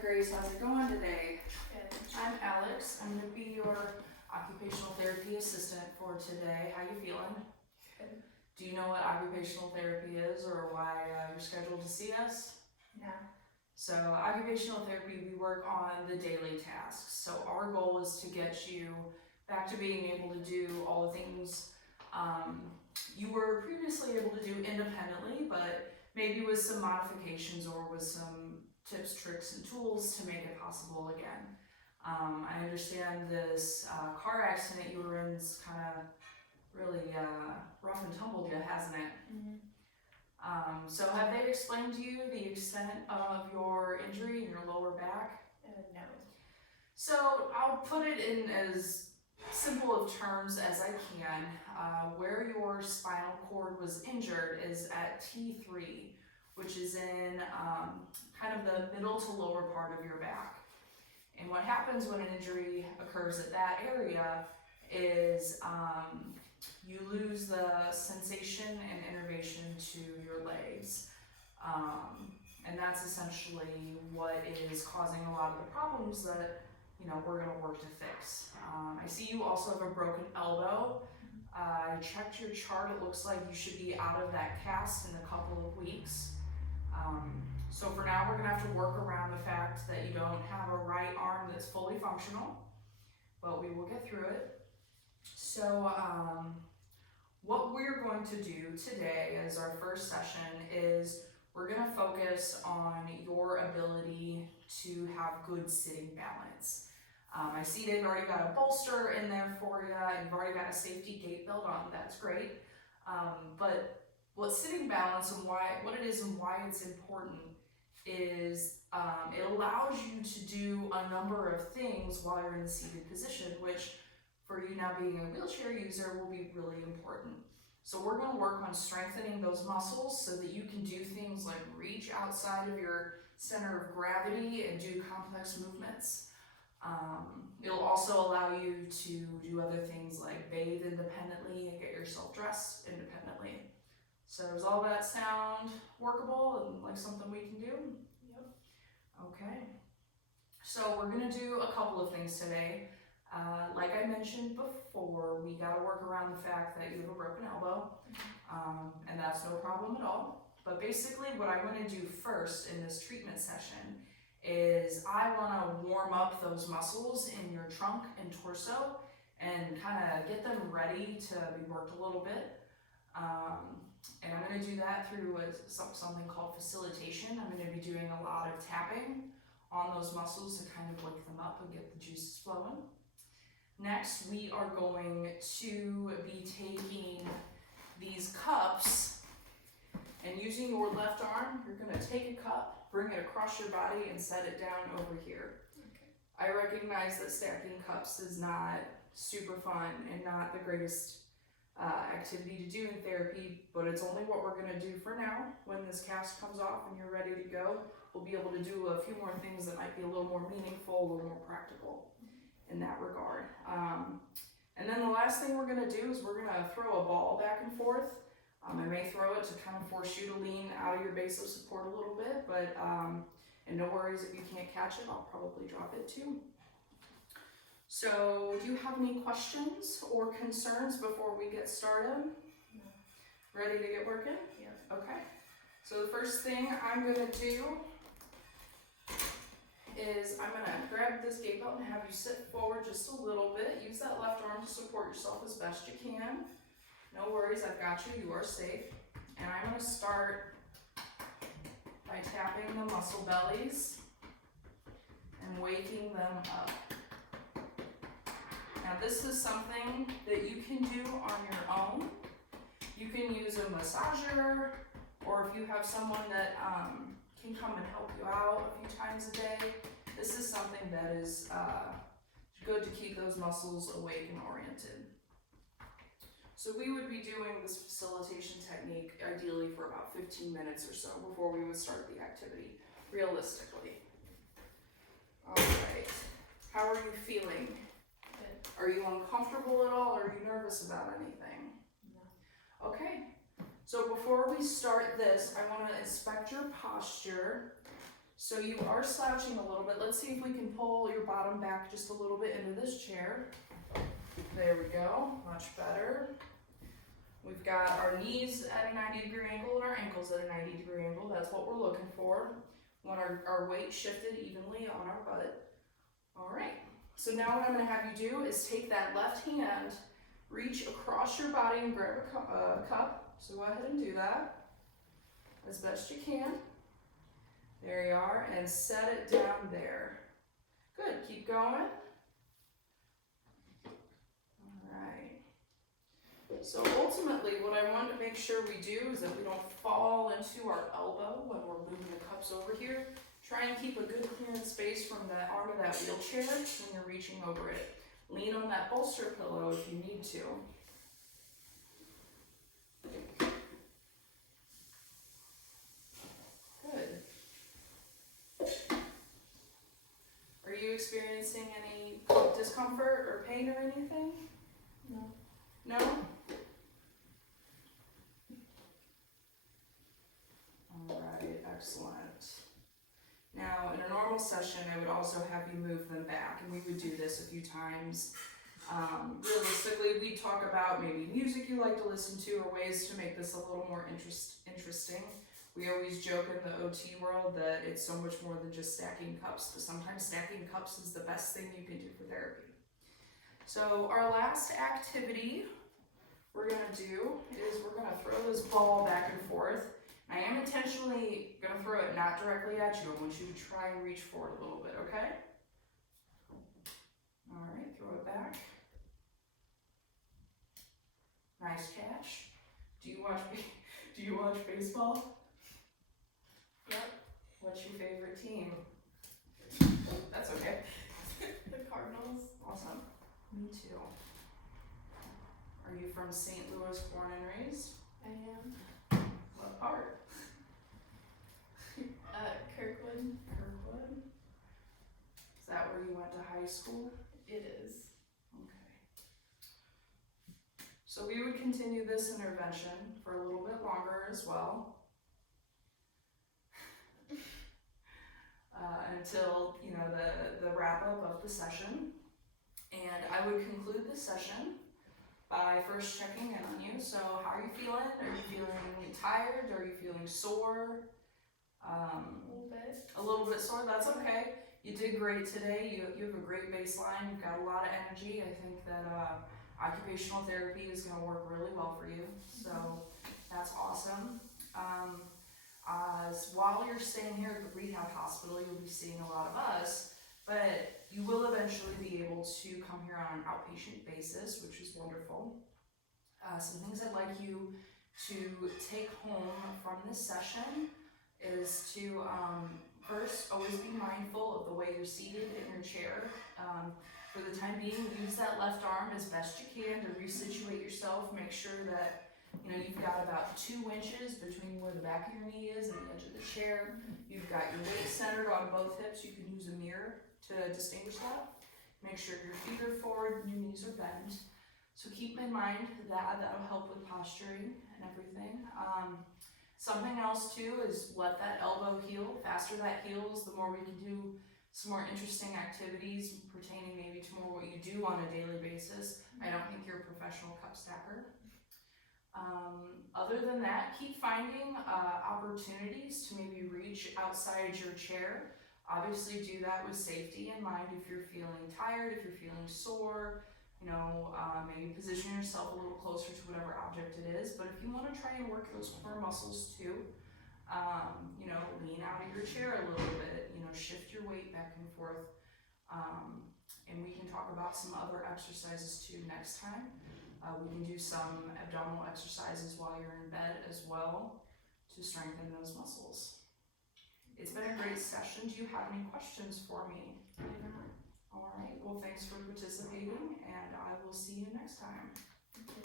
Grace, how's it going today? Good. I'm Alex. I'm going to be your occupational therapy assistant for today. How you feeling? Good. Do you know what occupational therapy is or why you're scheduled to see us? No. So occupational therapy, we work on the daily tasks. So our goal is to get you back to being able to do all the things you were previously able to do independently, but maybe with some modifications or with some tips, tricks, and tools to make it possible again. I understand this car accident you were in is kind of really rough and tumbled you, hasn't it? Mm-hmm. So have they explained to you the extent of your injury in your lower back? No. So I'll put it in as simple of terms as I can. Where your spinal cord was injured is at T3, which is in kind of the middle to lower part of your back. And what happens when an injury occurs at that area is you lose the sensation and innervation to your legs. And that's essentially what is causing a lot of the problems that we're going to work to fix. I see you also have a broken elbow. I checked your chart. It looks like you should be out of that cast in a couple of weeks. So for now, we're going to have to work around the fact that you don't have a right arm that's fully functional, but we will get through it. So what we're going to do today as our first session is we're going to focus on your ability to have good sitting balance. I see they've already got a bolster in there for you, and you've already got a safety gait belt on. That's great. But what sitting balance and what it is and why it's important is it allows you to do a number of things while you're in the seated position, which for you now being a wheelchair user will be really important. So we're going to work on strengthening those muscles so that you can do things like reach outside of your center of gravity and do complex movements. It'll also allow you to do other things like bathe independently and get yourself dressed independently. So does all that sound workable and like something we can do? Yep. Okay. So we're going to do a couple of things today. Like I mentioned before, we got to work around the fact that you have a broken elbow, and that's no problem at all. But basically what I want to do first in this treatment session is I want to warm up those muscles in your trunk and torso and kind of get them ready to be worked a little bit. And I'm going to do that through something called facilitation. I'm going to be doing a lot of tapping on those muscles to kind of wake them up and get the juices flowing. Next, we are going to be taking these cups and using your left arm, you're going to take a cup, bring it across your body and set it down over here. Okay. I recognize that stacking cups is not super fun and not the greatest activity to do in therapy, but it's only what we're going to do for now. When this cast comes off and you're ready to go, we'll be able to do a few more things that might be a little more meaningful, a little more practical in that regard. And then the last thing we're going to do is we're going to throw a ball back and forth. I may throw it to kind of force you to lean out of your base of support a little bit, but and no worries if you can't catch it, I'll probably drop it too. So do you have any questions or concerns before we get started? No. Ready to get working? Yeah. Okay. So the first thing I'm going to do is I'm going to grab this gait belt and have you sit forward just a little bit. Use that left arm to support yourself as best you can. No worries, I've got you, you are safe. And I'm going to start by tapping the muscle bellies and waking them up. Now this is something that you can do on your own. You can use a massager, or if you have someone that can come and help you out a few times a day. This is something that is good to keep those muscles awake and oriented. So we would be doing this facilitation technique ideally for about 15 minutes or so before we would start the activity, realistically. All right, how are you feeling? Good. Are you uncomfortable at all, or are you nervous about anything? No. Okay, so before we start this, I want to inspect your posture. So you are slouching a little bit. Let's see if we can pull your bottom back just a little bit into this chair. There we go, much better. We've got our knees at a 90-degree angle and our ankles at a 90-degree angle. That's what we're looking for. We want our weight shifted evenly on our butt. All right, so now what I'm gonna have you do is take that left hand, reach across your body and grab a cup. So go ahead and do that as best you can. There you are, and set it down there. Good, keep going. So ultimately, what I want to make sure we do is that we don't fall into our elbow when we're moving the cups over here. Try and keep a good clearance space from the arm of that wheelchair when you're reaching over it. Lean on that bolster pillow if you need to. Good. Are you experiencing any discomfort or pain or anything? No. No? Alright, excellent. Now, in a normal session, I would also have you move them back, and we would do this a few times. Realistically, we talk about maybe music you like to listen to or ways to make this a little more interesting. We always joke in the OT world that it's so much more than just stacking cups, but sometimes stacking cups is the best thing you can do for therapy. So our last activity we're gonna do is we're gonna throw this ball back and forth. I am intentionally gonna throw it not directly at you. I want you to try and reach forward a little bit, okay? All right, throw it back. Nice catch. Do you watch baseball? Yep. What's your favorite team? That's okay. The Cardinals. Awesome. Me too. Are you from St. Louis, born and raised? I am. What part? Kirkwood. Kirkwood. Is that where you went to high school? It is. Okay. So we would continue this intervention for a little bit longer as well. Until, the wrap up of the session. And I would conclude the session by first checking in on you. So how are you feeling? Are you feeling tired? Are you feeling sore? A little bit. A little bit sore, that's okay. You did great today. You have a great baseline. You've got a lot of energy. I think that occupational therapy is going to work really well for you. So that's awesome. While you're staying here at the rehab hospital, you'll be seeing a lot of us, but you will eventually be able to come here on an outpatient basis, which is wonderful. Some things I'd like you to take home from this session is to first always be mindful of the way you're seated in your chair. For the time being, use that left arm as best you can to resituate yourself. Make sure that you've got about 2 inches between where the back of your knee is and the edge of the chair. You've got your weight centered on both hips. You can use a mirror to distinguish that. Make sure your feet are forward and your knees are bent. So keep in mind that'll help with posturing and everything. Something else too is let that elbow heal. The faster that heals, the more we can do some more interesting activities pertaining maybe to more what you do on a daily basis. I don't think you're a professional cup stacker. Other than that, keep finding opportunities to maybe reach outside your chair. Obviously do that with safety in mind. If you're feeling tired, if you're feeling sore, maybe position yourself a little closer to whatever object it is. But if you want to try and work those core muscles too, lean out of your chair a little bit, shift your weight back and forth. And we can talk about some other exercises too next time. We can do some abdominal exercises while you're in bed as well to strengthen those muscles. It's been a great session. Do you have any questions for me? All right, well, thanks for participating, and I will see you next time. Okay.